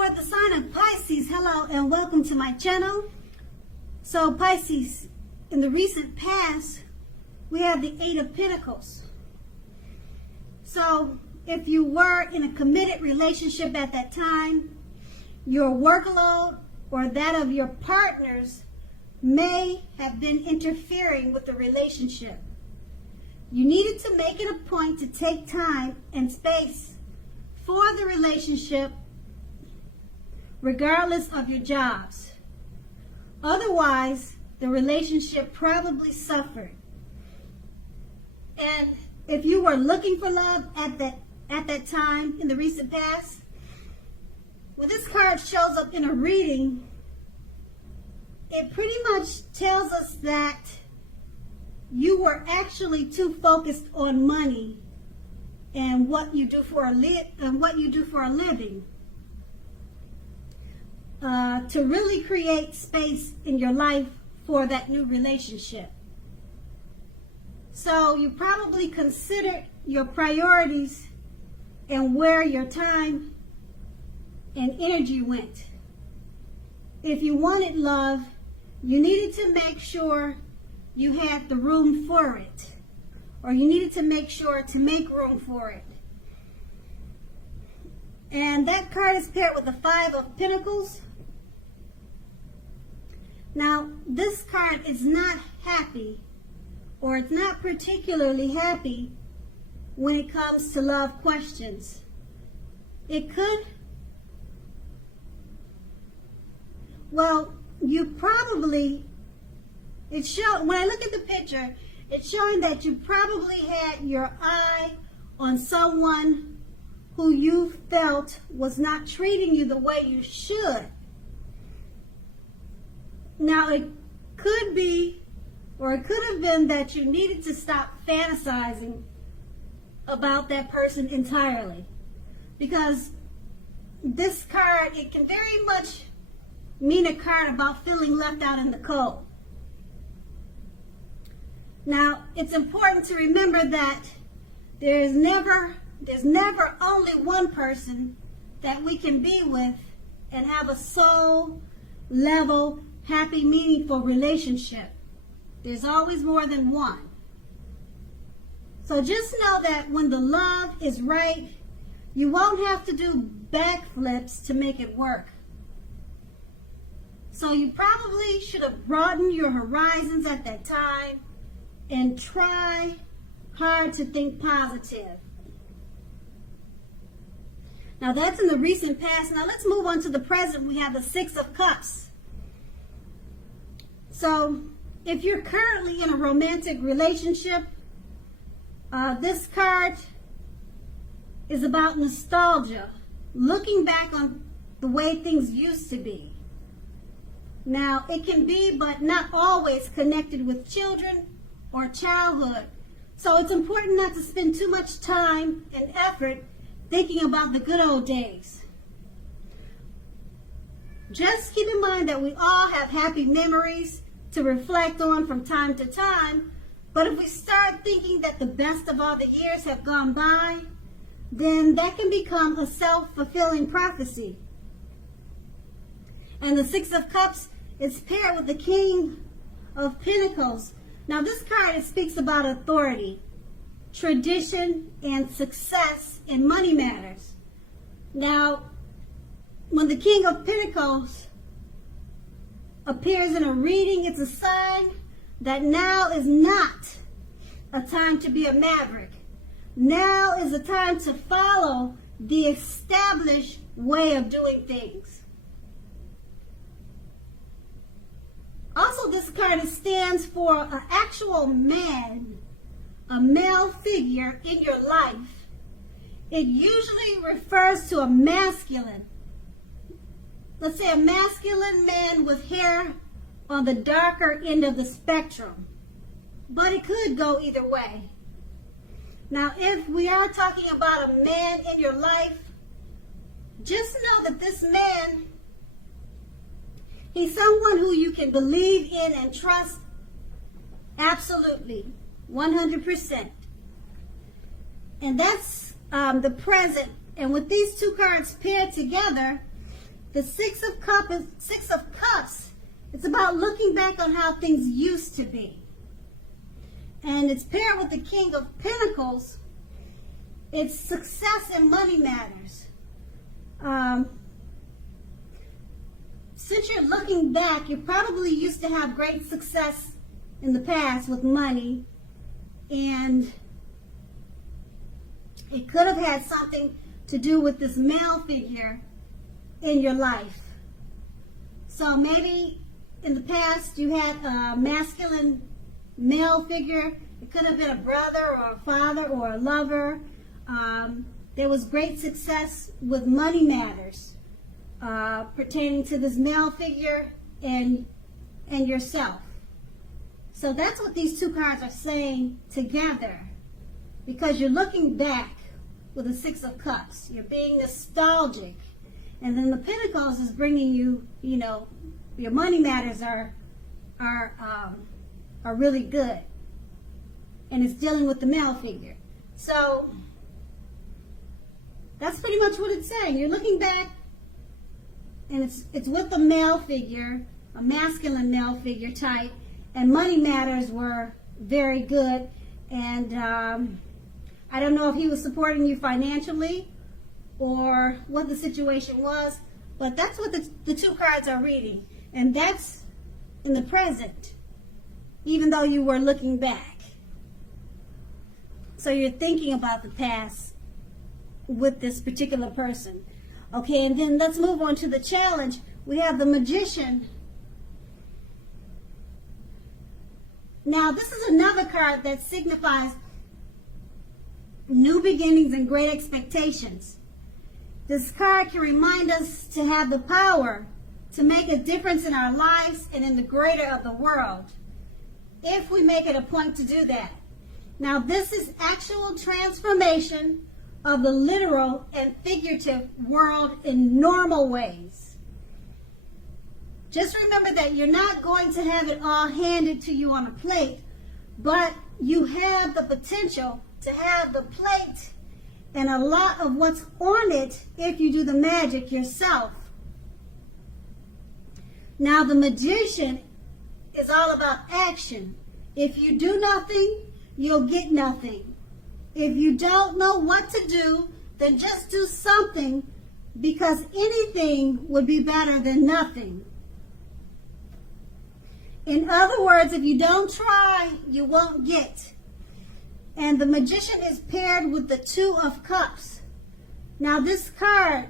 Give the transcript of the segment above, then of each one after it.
for the sign of Pisces, hello and welcome to my channel. So Pisces, in the recent past, we have the Eight of Pentacles. So if you were in a committed relationship at that time, your workload or that of your partners may have been interfering with the relationship. You needed to make it a point to take time and space for the relationship regardless of your jobs. Otherwise, the relationship probably suffered. And if you were looking for love at that time in the recent past, when this card shows up in a reading, it pretty much tells us that you were actually too focused on money and what you do for a living to really create space in your life for that new relationship. So you probably considered your priorities and where your time and energy went. If you wanted love, you needed to make sure you had the room for it, or you needed to make sure to make room for it. And that card is paired with the Five of Pentacles. Now, this card is not happy, or it's not particularly happy when it comes to love questions. It could, well, you probably, when I look at the picture, it's showing that you probably had your eye on someone who you felt was not treating you the way you should. Now, it could be, or it could have been that you needed to stop fantasizing about that person entirely. Because this card, it can very much mean a card about feeling left out in the cold. Now, it's important to remember that there's never only one person that we can be with and have a soul level, happy, meaningful relationship. There's always more than one. So just know that when the love is right, you won't have to do backflips to make it work. So you probably should have broadened your horizons at that time and try hard to think positive. Now that's in the recent past. Now let's move on to the present. We have the Six of Cups. So if you're currently in a romantic relationship, this card is about nostalgia, looking back on the way things used to be. Now, it can be, but not always, connected with children or childhood. So it's important not to spend too much time and effort thinking about the good old days. Just keep in mind that we all have happy memories to reflect on from time to time, but if we start thinking that the best of all the years have gone by, then that can become a self-fulfilling prophecy. And the Six of Cups is paired with the King of Pentacles. Now this card, it speaks about authority, tradition, and success in money matters. Now, when the King of Pentacles appears in a reading, it's a sign that now is not a time to be a maverick. Now is a time to follow the established way of doing things. Also, this card stands for an actual man, a male figure in your life. It usually refers to a masculine. Let's say a masculine man with hair on the darker end of the spectrum. But it could go either way. Now, if we are talking about a man in your life, just know that this man, he's someone who you can believe in and trust absolutely, 100%. And that's the present. And with these two cards paired together, The Six of Cups, it's about looking back on how things used to be. And it's paired with the King of Pentacles. It's success in money matters. Since you're looking back, you probably used to have great success in the past with money, and it could have had something to do with this male figure in your life. So maybe in the past you had a masculine male figure. It could have been a brother or a father or a lover. There was great success with money matters pertaining to this male figure and yourself. So that's what these two cards are saying together, because you're looking back with the Six of Cups. You're being nostalgic. And then the Pentacles is bringing you, your money matters are really good. And it's dealing with the male figure. So that's pretty much what it's saying. You're looking back, and it's with the male figure, a masculine male figure type, and money matters were very good. And I don't know if he was supporting you financially or what the situation was, but that's what the two cards are reading. And that's in the present, even though you were looking back. So you're thinking about the past with this particular person. Okay, and then let's move on to the challenge. We have the Magician. Now, this is another card that signifies new beginnings and great expectations. This card can remind us to have the power to make a difference in our lives and in the greater of the world, if we make it a point to do that. Now, this is actual transformation of the literal and figurative world in normal ways. Just remember that you're not going to have it all handed to you on a plate, but you have the potential to have the plate and a lot of what's on it if you do the magic yourself. Now, the Magician is all about action. If you do nothing, you'll get nothing. If you don't know what to do, then just do something, because anything would be better than nothing. In other words, if you don't try, you won't get. And the Magician is paired with the Two of Cups. Now, this card,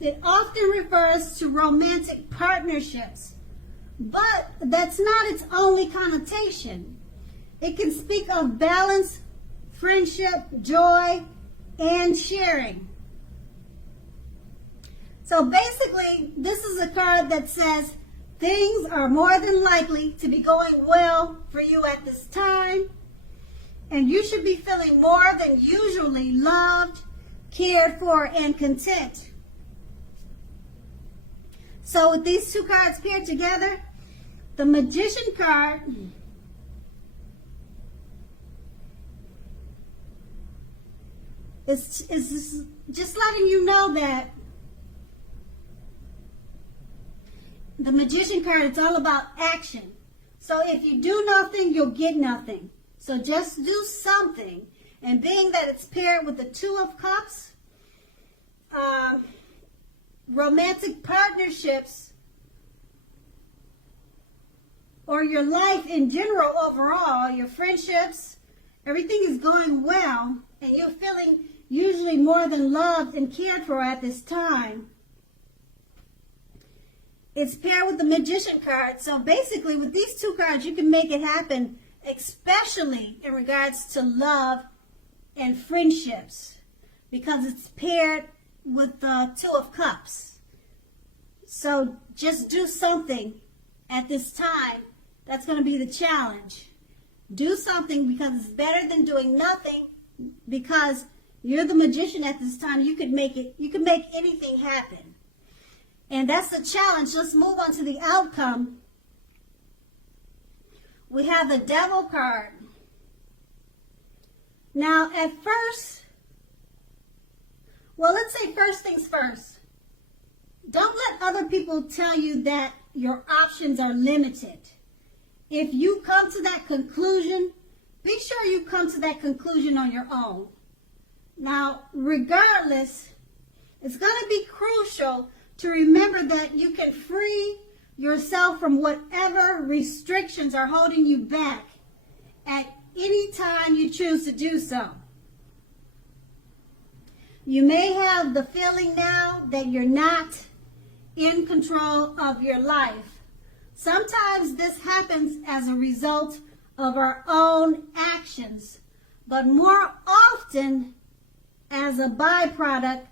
it often refers to romantic partnerships, but that's not its only connotation. It can speak of balance, friendship, joy, and sharing. So basically, this is a card that says things are more than likely to be going well for you at this time, and you should be feeling more than usually loved, cared for, and content. So with these two cards paired together, the Magician card is just letting you know that the Magician card, it's all about action. So if you do nothing, you'll get nothing. So just do something. And being that it's paired with the Two of Cups, romantic partnerships, or your life in general overall, your friendships, everything is going well, and you're feeling usually more than loved and cared for at this time. It's paired with the Magician card. So basically, with these two cards, you can make it happen, especially in regards to love and friendships, because it's paired with the Two of Cups. So just do something at this time. That's going to be the challenge. Do something, because it's better than doing nothing, because you're the Magician at this time. You could make anything happen. And that's the challenge. Let's move on to the outcome. We have the Devil card. Now, at first, well, let's say first things first. Don't let other people tell you that your options are limited. If you come to that conclusion, be sure you come to that conclusion on your own. Now, regardless, it's going to be crucial to remember that you can free yourself from whatever restrictions are holding you back at any time you choose to do so. You may have the feeling now that you're not in control of your life. Sometimes this happens as a result of our own actions, but more often as a byproduct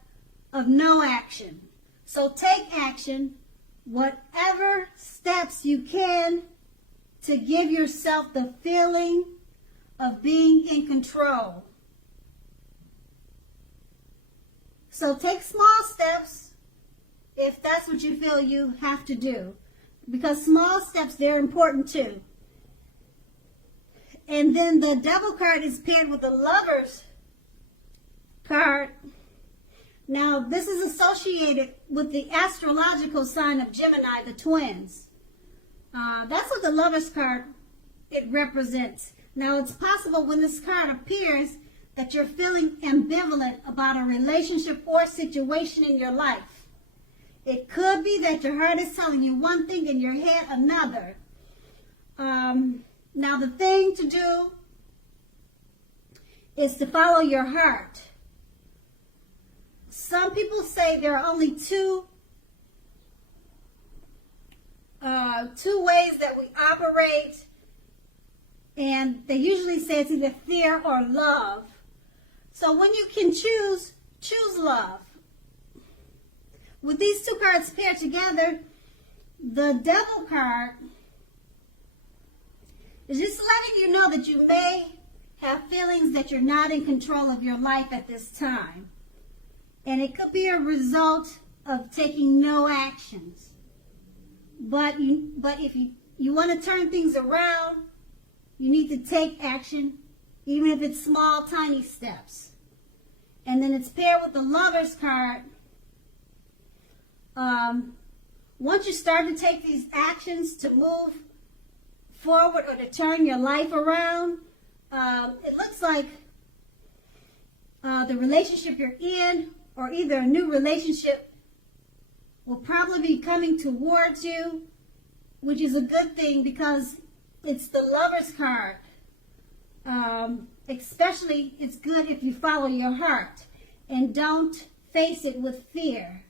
of no action. So take action, whatever steps you can, to give yourself the feeling of being in control. So take small steps if that's what you feel you have to do, because small steps, they're important too. And then the Devil card is paired with the Lover's card. Now, this is associated with the astrological sign of Gemini, the twins. That's what the Lover's card, it represents. Now, it's possible when this card appears that you're feeling ambivalent about a relationship or situation in your life. It could be that your heart is telling you one thing and your head another. Now, the thing to do is to follow your heart. Some people say there are only two ways that we operate, and they usually say it's either fear or love. So when you can choose love. With these two cards paired together, the Devil card is just letting you know that you may have feelings that you're not in control of your life at this time. And it could be a result of taking no actions. But if you want to turn things around, you need to take action, even if it's small, tiny steps. And then it's paired with the Lover's card. Once you start to take these actions to move forward or to turn your life around, it looks like the relationship you're in, or either a new relationship, will probably be coming towards you, which is a good thing because it's the Lover's card. Especially, it's good if you follow your heart and don't face it with fear.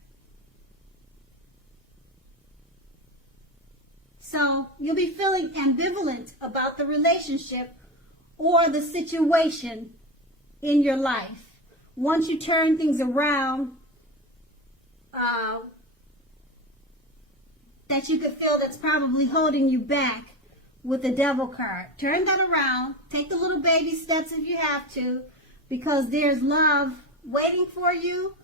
So you'll be feeling ambivalent about the relationship or the situation in your life. Once you turn things around, that you could feel that's probably holding you back with the Devil card. Turn that around. Take the little baby steps if you have to, because there's love waiting for you,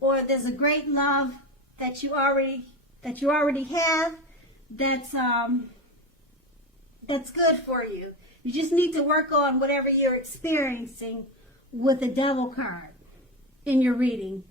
or there's a great love that you already have that's good for you. You just need to work on whatever you're experiencing with the Devil card in your reading.